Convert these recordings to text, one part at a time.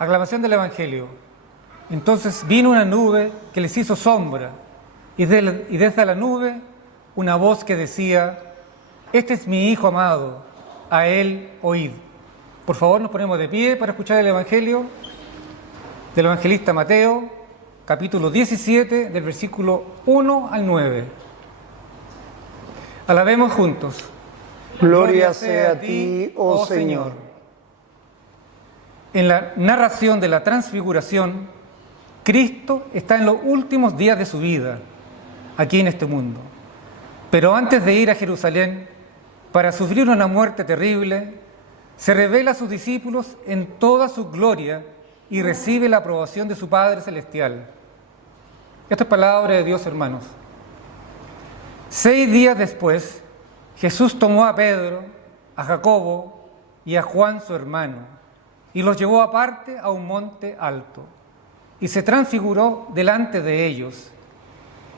Aclamación del Evangelio. Entonces vino una nube que les hizo sombra, y desde la nube una voz que decía: este es mi Hijo amado, a él oíd. Por favor, nos ponemos de pie para escuchar el Evangelio del evangelista Mateo, capítulo 17, del versículo 1 al 9. Alabemos juntos. Gloria sea a ti, oh Señor. En la narración de la transfiguración, Cristo está en los últimos días de su vida, aquí en este mundo. Pero antes de ir a Jerusalén para sufrir una muerte terrible, se revela a sus discípulos en toda su gloria y recibe la aprobación de su Padre Celestial. Esta es palabra de Dios, hermanos. 6 días después, Jesús tomó a Pedro, a Jacobo y a Juan su hermano, y los llevó aparte a un monte alto, y se transfiguró delante de ellos,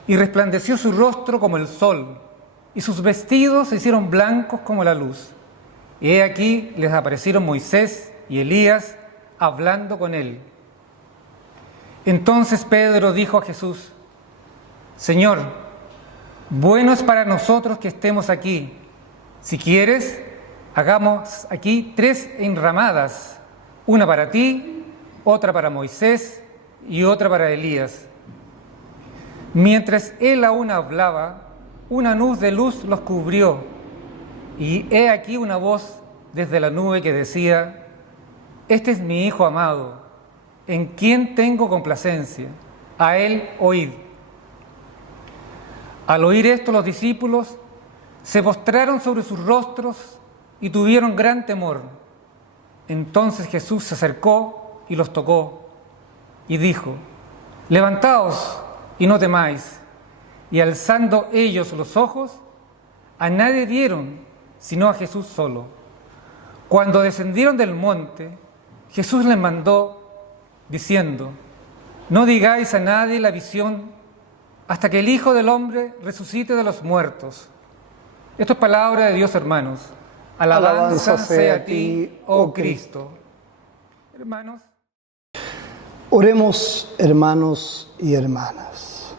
y resplandeció su rostro como el sol, y sus vestidos se hicieron blancos como la luz. Y he aquí les aparecieron Moisés y Elías hablando con él. Entonces Pedro dijo a Jesús: Señor, bueno es para nosotros que estemos aquí. Si quieres, hagamos aquí 3 enramadas, una para ti, otra para Moisés y otra para Elías. Mientras él aún hablaba, una nube de luz los cubrió, y he aquí una voz desde la nube que decía: este es mi Hijo amado, en quien tengo complacencia, a él oíd. Al oír esto, los discípulos se postraron sobre sus rostros y tuvieron gran temor. Entonces Jesús se acercó y los tocó y dijo: levantaos y no temáis. Y alzando ellos los ojos, a nadie vieron sino a Jesús solo. Cuando descendieron del monte, Jesús les mandó diciendo: no digáis a nadie la visión hasta que el Hijo del Hombre resucite de los muertos. Esto es palabra de Dios, hermanos. Alabanza sea a ti, oh Cristo. Hermanos. Oremos, hermanos y hermanas.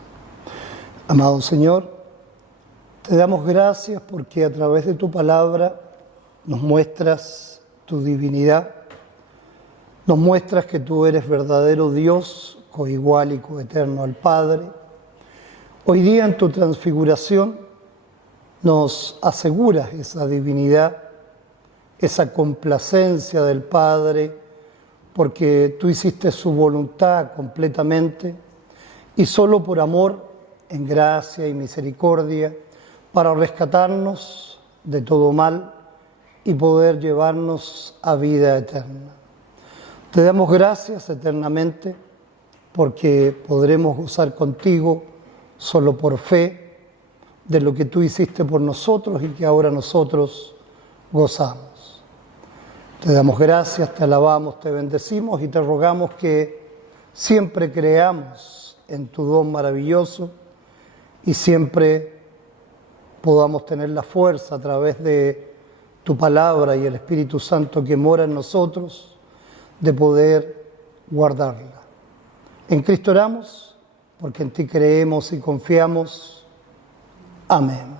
Amado Señor, te damos gracias porque a través de tu palabra nos muestras tu divinidad, nos muestras que tú eres verdadero Dios, coigual y coeterno al Padre. Hoy día en tu transfiguración nos aseguras esa divinidad, esa complacencia del Padre, porque tú hiciste su voluntad completamente y solo por amor, en gracia y misericordia, para rescatarnos de todo mal y poder llevarnos a vida eterna. Te damos gracias eternamente porque podremos gozar contigo solo por fe de lo que tú hiciste por nosotros y que ahora nosotros gozamos. Te damos gracias, te alabamos, te bendecimos y te rogamos que siempre creamos en tu don maravilloso y siempre podamos tener la fuerza a través de tu palabra y el Espíritu Santo que mora en nosotros de poder guardarla. En Cristo oramos, porque en ti creemos y confiamos. Amén.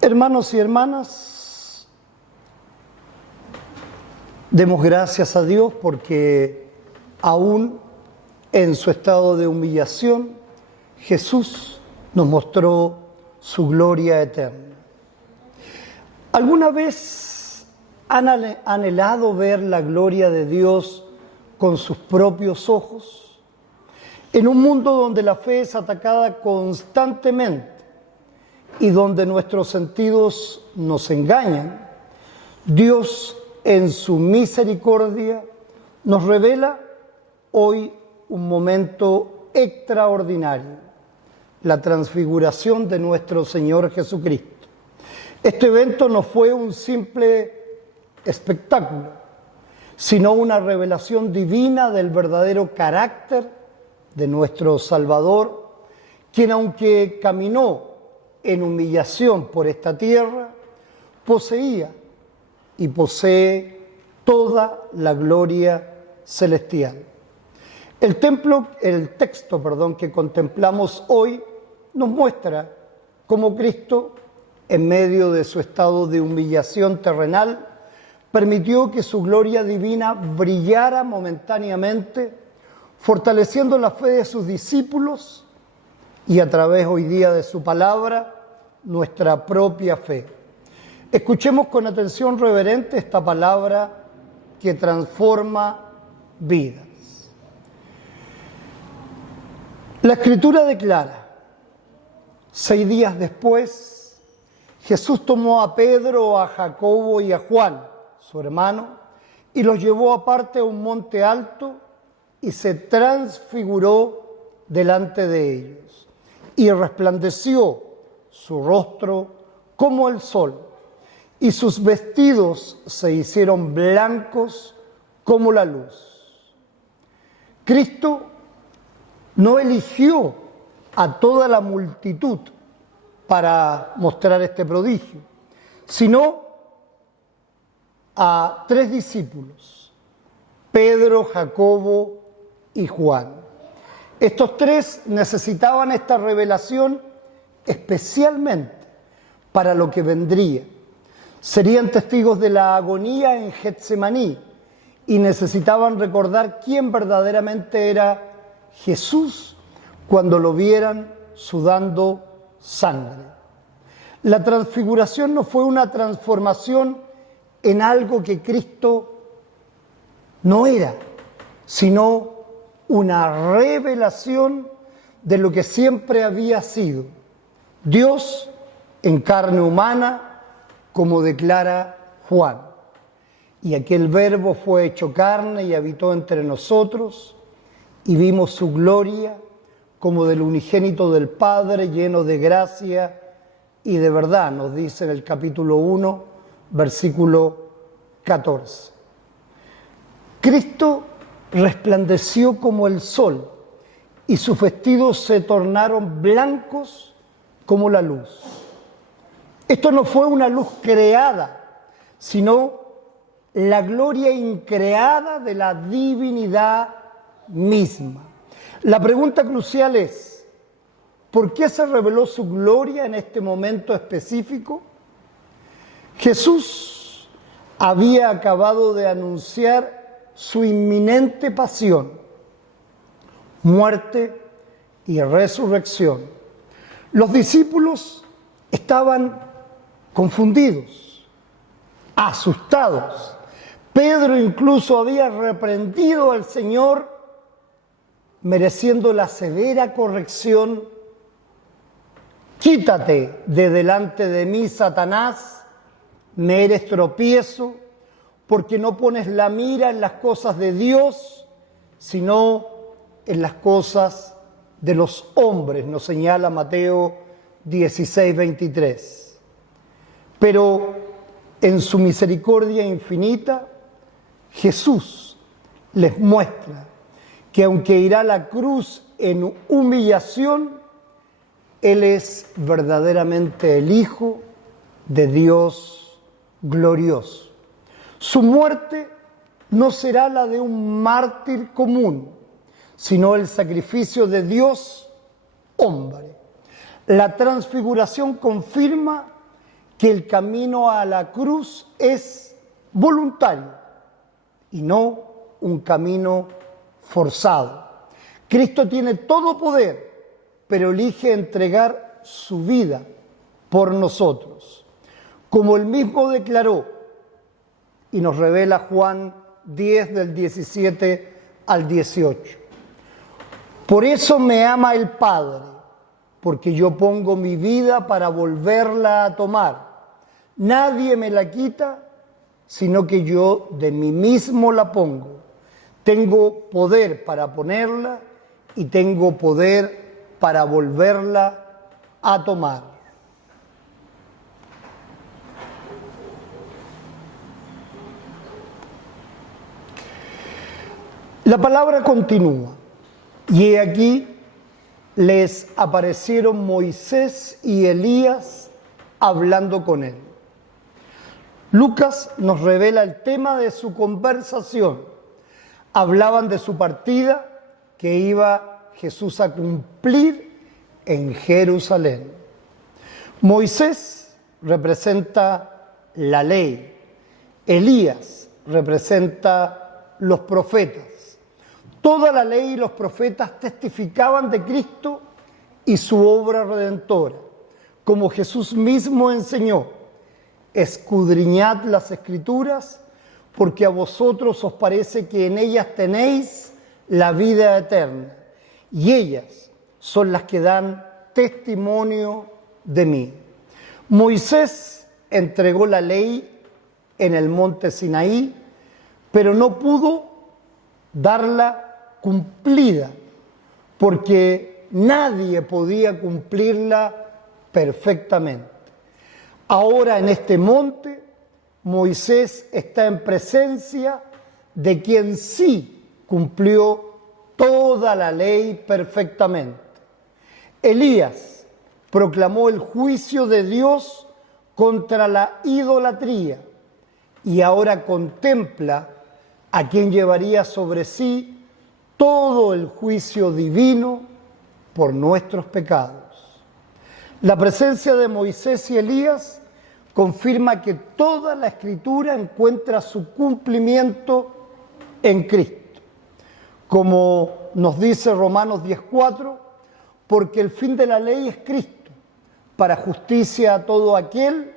Hermanos y hermanas, demos gracias a Dios porque aún en su estado de humillación, Jesús nos mostró su gloria eterna. ¿Alguna vez han anhelado ver la gloria de Dios con sus propios ojos? En un mundo donde la fe es atacada constantemente y donde nuestros sentidos nos engañan, Dios en su misericordia nos revela hoy un momento extraordinario, la transfiguración de nuestro Señor Jesucristo. Este evento no fue un simple espectáculo, sino una revelación divina del verdadero carácter de nuestro Salvador, quien aunque caminó en humillación por esta tierra, poseía y posee toda la gloria celestial. El texto que contemplamos hoy nos muestra cómo Cristo, en medio de su estado de humillación terrenal, permitió que su gloria divina brillara momentáneamente, fortaleciendo la fe de sus discípulos y a través hoy día de su palabra, nuestra propia fe. Escuchemos con atención reverente esta palabra que transforma vidas. La Escritura declara: 6 días después, Jesús tomó a Pedro, a Jacobo y a Juan, su hermano, y los llevó aparte a un monte alto y se transfiguró delante de ellos. Y resplandeció su rostro como el sol, y sus vestidos se hicieron blancos como la luz. Cristo no eligió a toda la multitud para mostrar este prodigio, sino a 3 discípulos, Pedro, Jacobo y Juan. Estos 3 necesitaban esta revelación especialmente para lo que vendría. Serían testigos de la agonía en Getsemaní y necesitaban recordar quién verdaderamente era Jesús cuando lo vieran sudando sangre. La transfiguración no fue una transformación en algo que Cristo no era, sino una revelación de lo que siempre había sido. Dios en carne humana, como declara Juan. Y aquel Verbo fue hecho carne y habitó entre nosotros, y vimos su gloria como del unigénito del Padre, lleno de gracia y de verdad, nos dice en el capítulo 1, versículo 14. Cristo resplandeció como el sol, y sus vestidos se tornaron blancos como la luz. Esto no fue una luz creada, sino la gloria increada de la divinidad misma. La pregunta crucial es: ¿por qué se reveló su gloria en este momento específico? Jesús había acabado de anunciar su inminente pasión, muerte y resurrección. Los discípulos estaban confundidos, asustados. Pedro incluso había reprendido al Señor, mereciendo la severa corrección: quítate de delante de mí, Satanás, me eres tropiezo, porque no pones la mira en las cosas de Dios, sino en las cosas de los hombres, nos señala Mateo 16, 23. Pero en su misericordia infinita, Jesús les muestra que aunque irá a la cruz en humillación, Él es verdaderamente el Hijo de Dios glorioso. Su muerte no será la de un mártir común, sino el sacrificio de Dios hombre. La transfiguración confirma que el camino a la cruz es voluntario y no un camino forzado. Cristo tiene todo poder, pero elige entregar su vida por nosotros. Como él mismo declaró, y nos revela Juan 10 del 17 al 18. Por eso me ama el Padre, porque yo pongo mi vida para volverla a tomar. Nadie me la quita, sino que yo de mí mismo la pongo. Tengo poder para ponerla y tengo poder para volverla a tomar. La palabra continúa, y he aquí les aparecieron Moisés y Elías hablando con él. Lucas nos revela el tema de su conversación. Hablaban de su partida que iba Jesús a cumplir en Jerusalén. Moisés representa la ley, Elías representa los profetas. Toda la ley y los profetas testificaban de Cristo y su obra redentora, como Jesús mismo enseñó: escudriñad las Escrituras, porque a vosotros os parece que en ellas tenéis la vida eterna, y ellas son las que dan testimonio de mí. Moisés entregó la ley en el monte Sinaí, pero no pudo darla cumplida, porque nadie podía cumplirla perfectamente. Ahora en este monte, Moisés está en presencia de quien sí cumplió toda la ley perfectamente. Elías proclamó el juicio de Dios contra la idolatría y ahora contempla a quien llevaría sobre sí todo el juicio divino por nuestros pecados. La presencia de Moisés y Elías confirma que toda la Escritura encuentra su cumplimiento en Cristo. Como nos dice Romanos 10:4, porque el fin de la ley es Cristo, para justicia a todo aquel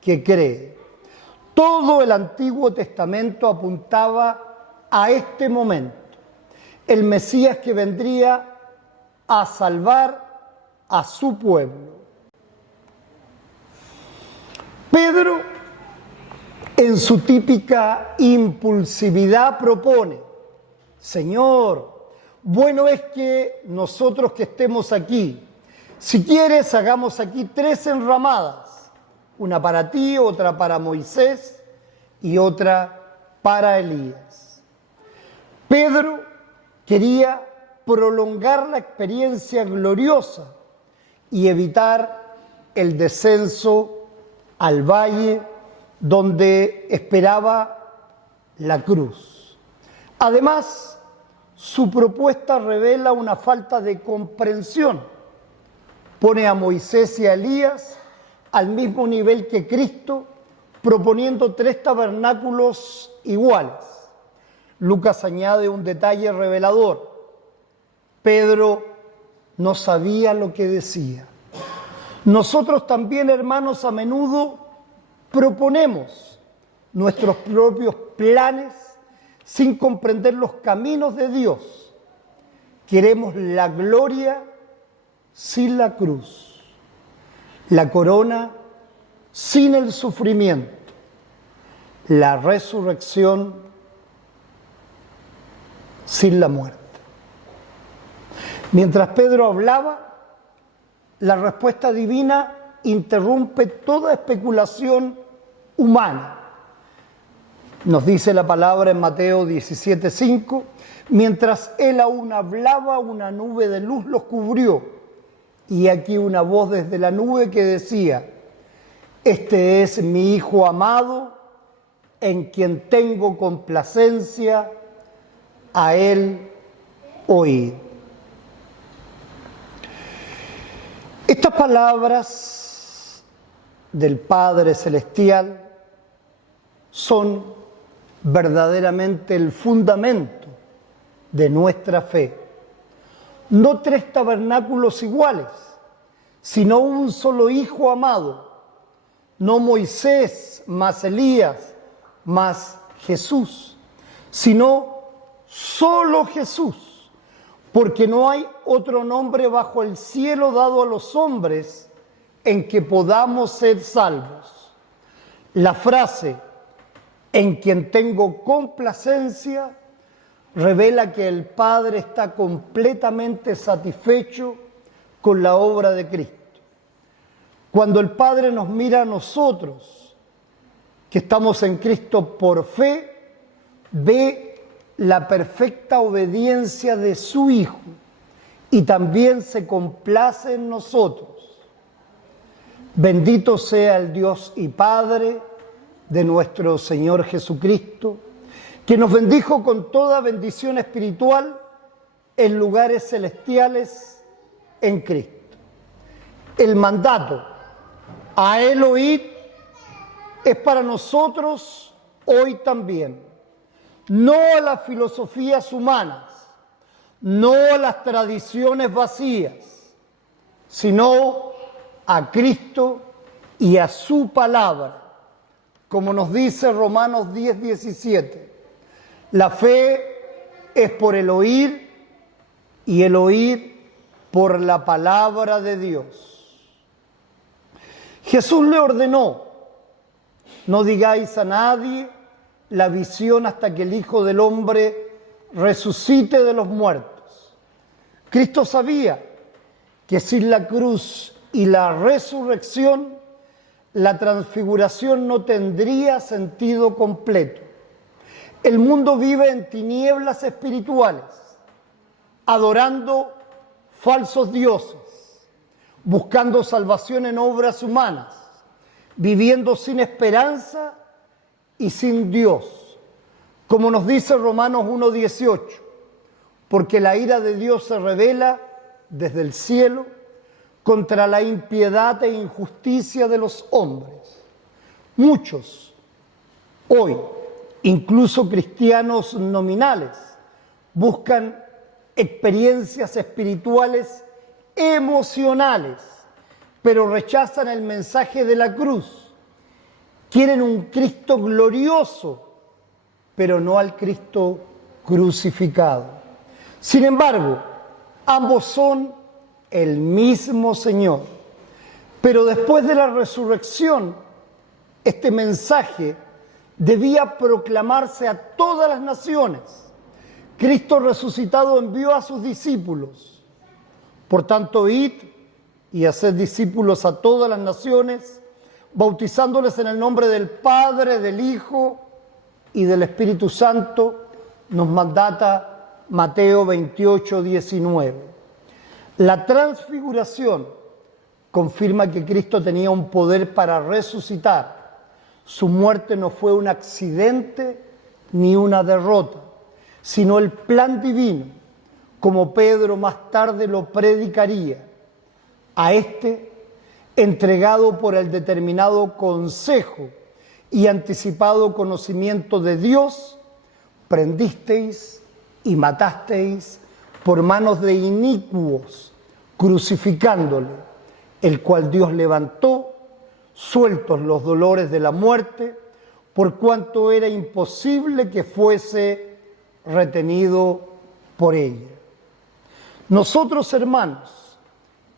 que cree. Todo el Antiguo Testamento apuntaba a este momento, el Mesías que vendría a salvar a su pueblo. Pedro, en su típica impulsividad, propone: Señor, bueno es que nosotros que estemos aquí, si quieres hagamos aquí 3 enramadas, una para ti, otra para Moisés y otra para Elías. Pedro quería prolongar la experiencia gloriosa y evitar el descenso al valle donde esperaba la cruz. Además, su propuesta revela una falta de comprensión. Pone a Moisés y a Elías al mismo nivel que Cristo, proponiendo 3 tabernáculos iguales. Lucas añade un detalle revelador: Pedro no sabía lo que decía. Nosotros también, hermanos, a menudo proponemos nuestros propios planes sin comprender los caminos de Dios. Queremos la gloria sin la cruz, la corona sin el sufrimiento, la resurrección sin la muerte. Mientras Pedro hablaba, la respuesta divina interrumpe toda especulación humana. Nos dice la palabra en Mateo 17:5: mientras él aún hablaba, una nube de luz los cubrió, y aquí una voz desde la nube que decía: este es mi Hijo amado, en quien tengo complacencia, a él oíd. Estas palabras del Padre Celestial son verdaderamente el fundamento de nuestra fe. No 3 tabernáculos iguales, sino un solo Hijo amado. No Moisés más Elías más Jesús, sino solo Jesús. Porque no hay otro nombre bajo el cielo dado a los hombres en que podamos ser salvos. La frase "en quien tengo complacencia" revela que el Padre está completamente satisfecho con la obra de Cristo. Cuando el Padre nos mira a nosotros, que estamos en Cristo por fe, ve la perfecta obediencia de su Hijo y también se complace en nosotros. Bendito sea el Dios y Padre de nuestro Señor Jesucristo, que nos bendijo con toda bendición espiritual en lugares celestiales en Cristo. El mandato a Él oíd es para nosotros hoy también, no a las filosofías humanas, no a las tradiciones vacías, sino a Cristo y a su palabra, como nos dice Romanos 10:17. La fe es por el oír y el oír por la palabra de Dios. Jesús le ordenó: no digáis a nadie la visión hasta que el Hijo del Hombre resucite de los muertos. Cristo sabía que sin la cruz y la resurrección, la transfiguración no tendría sentido completo. El mundo vive en tinieblas espirituales, adorando falsos dioses, buscando salvación en obras humanas, viviendo sin esperanza y sin Dios. Como nos dice Romanos 1:18, porque la ira de Dios se revela desde el cielo contra la impiedad e injusticia de los hombres. Muchos hoy, incluso cristianos nominales, buscan experiencias espirituales emocionales, pero rechazan el mensaje de la cruz. Quieren un Cristo glorioso, pero no al Cristo crucificado. Sin embargo, ambos son el mismo Señor. Pero después de la resurrección, este mensaje debía proclamarse a todas las naciones. Cristo resucitado envió a sus discípulos: por tanto, id y haced discípulos a todas las naciones, bautizándoles en el nombre del Padre, del Hijo y del Espíritu Santo, nos mandata Mateo 28:19. La transfiguración confirma que Cristo tenía un poder para resucitar. Su muerte no fue un accidente ni una derrota, sino el plan divino, como Pedro más tarde lo predicaría. A este, entregado por el determinado consejo y anticipado conocimiento de Dios, prendisteis y matasteis por manos de inicuos, crucificándole, el cual Dios levantó, sueltos los dolores de la muerte, por cuanto era imposible que fuese retenido por ella. Nosotros, hermanos,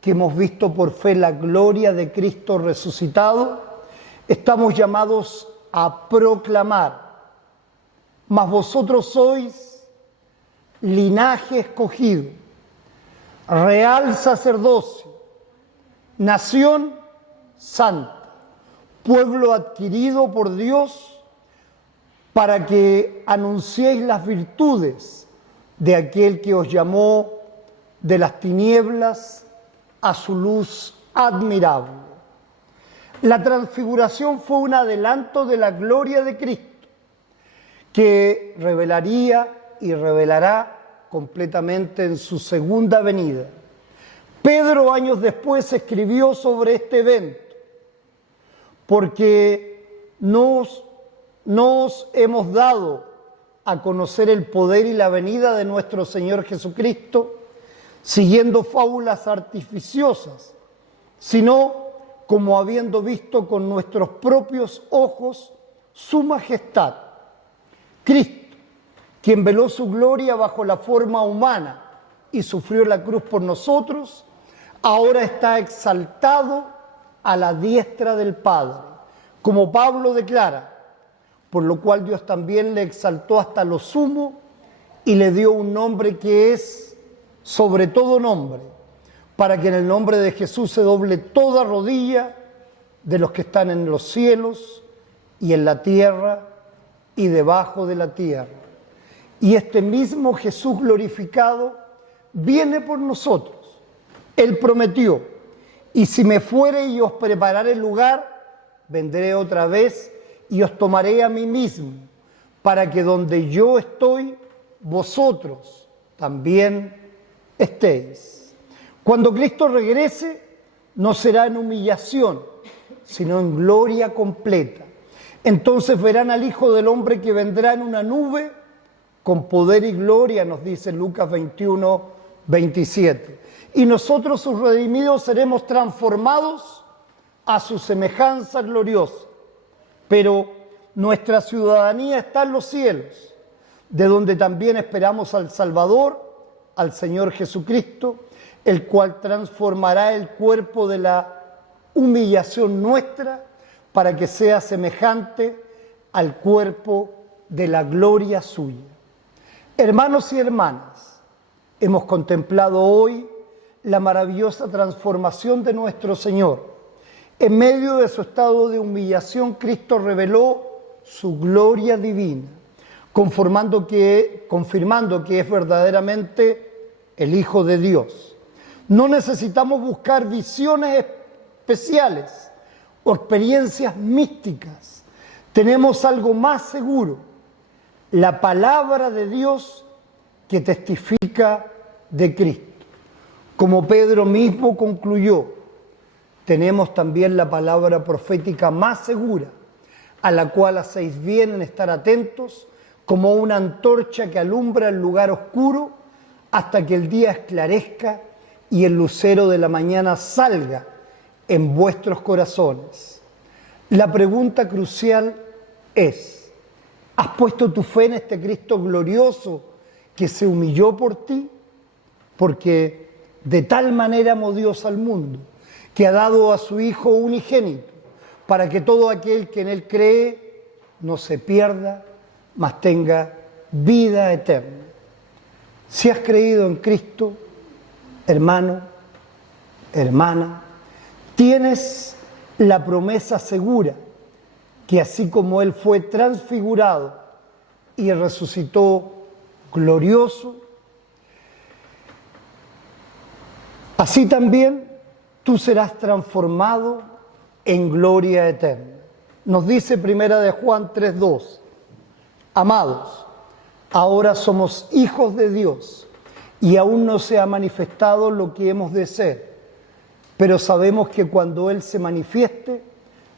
que hemos visto por fe la gloria de Cristo resucitado, estamos llamados a proclamar: mas vosotros sois linaje escogido, real sacerdocio, nación santa, pueblo adquirido por Dios, para que anunciéis las virtudes de aquel que os llamó de las tinieblas a su luz admirable. La transfiguración fue un adelanto de la gloria de Cristo, que revelaría y revelará completamente en su segunda venida. Pedro, años después, escribió sobre este evento: porque nos hemos dado a conocer el poder y la venida de nuestro Señor Jesucristo, siguiendo fábulas artificiosas, sino como habiendo visto con nuestros propios ojos su majestad. Cristo, quien veló su gloria bajo la forma humana y sufrió la cruz por nosotros, ahora está exaltado a la diestra del Padre, como Pablo declara, por lo cual Dios también le exaltó hasta lo sumo y le dio un nombre que es sobre todo nombre, para que en el nombre de Jesús se doble toda rodilla de los que están en los cielos y en la tierra y debajo de la tierra. Y este mismo Jesús glorificado viene por nosotros. Él prometió: y si me fuere y os prepararé el lugar, vendré otra vez y os tomaré a mí mismo, para que donde yo estoy, vosotros también estéis. Cuando Cristo regrese, no será en humillación, sino en gloria completa. Entonces verán al Hijo del Hombre que vendrá en una nube con poder y gloria, nos dice Lucas 21, 27. Y nosotros, sus redimidos, seremos transformados a su semejanza gloriosa. Pero nuestra ciudadanía está en los cielos, de donde también esperamos al Salvador, al Señor Jesucristo, el cual transformará el cuerpo de la humillación nuestra para que sea semejante al cuerpo de la gloria suya. Hermanos y hermanas, hemos contemplado hoy la maravillosa transformación de nuestro Señor. En medio de su estado de humillación, Cristo reveló su gloria divina, confirmando que es verdaderamente el Hijo de Dios. No necesitamos buscar visiones especiales o experiencias místicas. Tenemos algo más seguro, la palabra de Dios que testifica de Cristo. Como Pedro mismo concluyó, tenemos también la palabra profética más segura, a la cual hacéis bien en estar atentos, como una antorcha que alumbra el lugar oscuro hasta que el día esclarezca y el lucero de la mañana salga en vuestros corazones. La pregunta crucial es: ¿has puesto tu fe en este Cristo glorioso que se humilló por ti? Porque de tal manera amó Dios al mundo, que ha dado a su Hijo unigénito, para que todo aquel que en Él cree no se pierda, mas tenga vida eterna. Si has creído en Cristo, hermano, hermana, tienes la promesa segura que así como Él fue transfigurado y resucitó glorioso, así también tú serás transformado en gloria eterna. Nos dice Primera de Juan 3:2, amados, ahora somos hijos de Dios y aún no se ha manifestado lo que hemos de ser, pero sabemos que cuando Él se manifieste,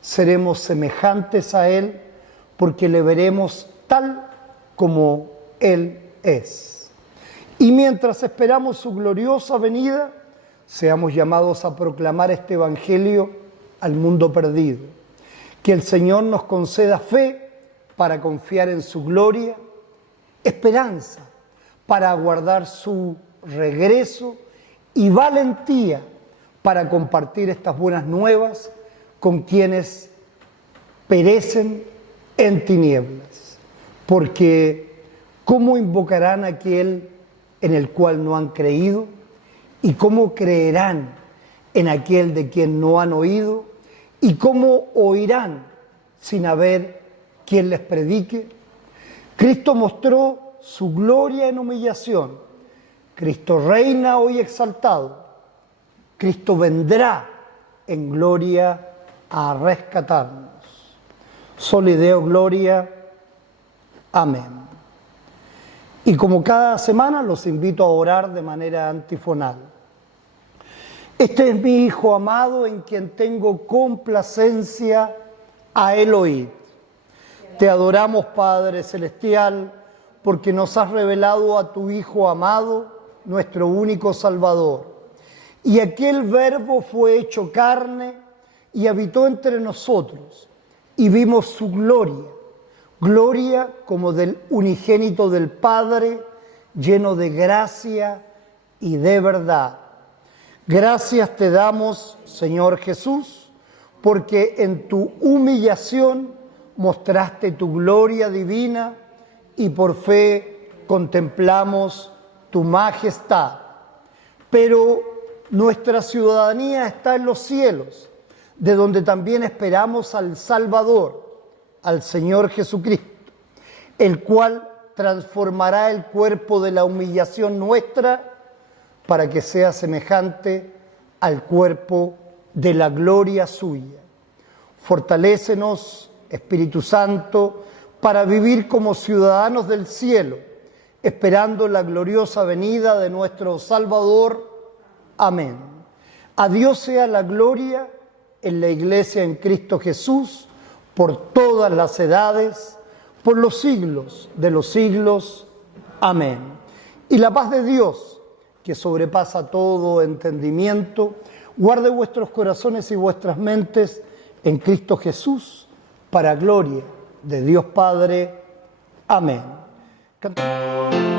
seremos semejantes a Él, porque le veremos tal como Él es. Y mientras esperamos su gloriosa venida, seamos llamados a proclamar este Evangelio al mundo perdido. Que el Señor nos conceda fe para confiar en su gloria, esperanza para aguardar su regreso y valentía para compartir estas buenas nuevas con quienes perecen en tinieblas. Porque ¿cómo invocarán a aquel en el cual no han creído? ¿Y cómo creerán en aquel de quien no han oído? ¿Y cómo oirán sin haber quien les predique? Cristo mostró su gloria en humillación. Cristo reina hoy exaltado. Cristo vendrá en gloria a rescatarnos. Soli Deo Gloria. Amén. Y como cada semana los invito a orar de manera antifonal. Este es mi Hijo amado en quien tengo complacencia, a Él oíd. Te adoramos, Padre Celestial, porque nos has revelado a tu Hijo amado, nuestro único Salvador. Y aquel Verbo fue hecho carne y habitó entre nosotros, y vimos su gloria, gloria como del unigénito del Padre, lleno de gracia y de verdad. Gracias te damos, Señor Jesús, porque en tu humillación mostraste tu gloria divina y por fe contemplamos tu majestad. Pero nuestra ciudadanía está en los cielos, de donde también esperamos al Salvador, al Señor Jesucristo, el cual transformará el cuerpo de la humillación nuestra para que sea semejante al cuerpo de la gloria suya. Fortalécenos Espíritu Santo, para vivir como ciudadanos del cielo, esperando la gloriosa venida de nuestro Salvador. Amén. A Dios sea la gloria en la Iglesia en Cristo Jesús, por todas las edades, por los siglos de los siglos. Amén. Y la paz de Dios, que sobrepasa todo entendimiento, guarde vuestros corazones y vuestras mentes en Cristo Jesús, para gloria de Dios Padre. Amén. Cantamos.